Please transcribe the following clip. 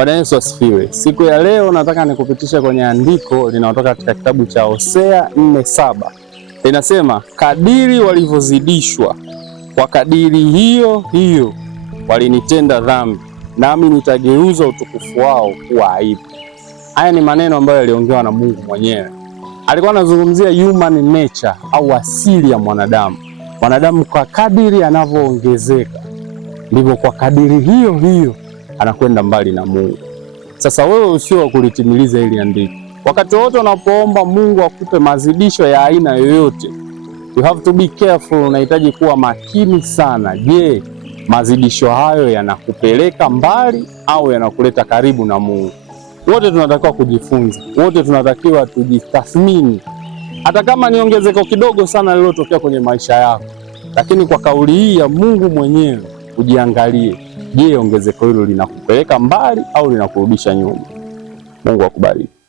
Bwana Yesu asifiwe. Siku ya leo nataka nikupitisha kwenye andiko linalotoka katika kitabu cha Hosea 4:7. Linasema, kadiri walivyozidishwa, kwa kadiri hiyo hiyo walinitenda dhambi, nami nitageuza utukufu wao kuwa aibu. Haya ni maneno ambayo yaliongewa na Mungu mwenyewe. Alikuwa anazungumzia human nature au asili ya mwanadamu. Mwanadamu kwa kadiri anavyoongezeka, ndivyo kwa kadiri hiyo hiyo anakwenda mbali na Mungu. Sasa wewe usio kulitimiliza hili andiko. Wakati wote unapoomba Mungu akupe mazidisho ya aina yoyote, you have to be careful. Unahitaji kuwa makini sana. Je, mazidisho hayo yanakupeleka mbali au yanakuleta karibu na Mungu? Wote tunatakiwa kujifunza, wote tunatakiwa tujitathmini. Hata kama ni ongezeko kidogo sana lililotokea kwenye maisha yako, lakini kwa kauli hii ya Mungu mwenyewe ujiangalie. Je, ongezeko hilo linakupeleka mbali au linakurudisha nyuma? Mungu akubariki.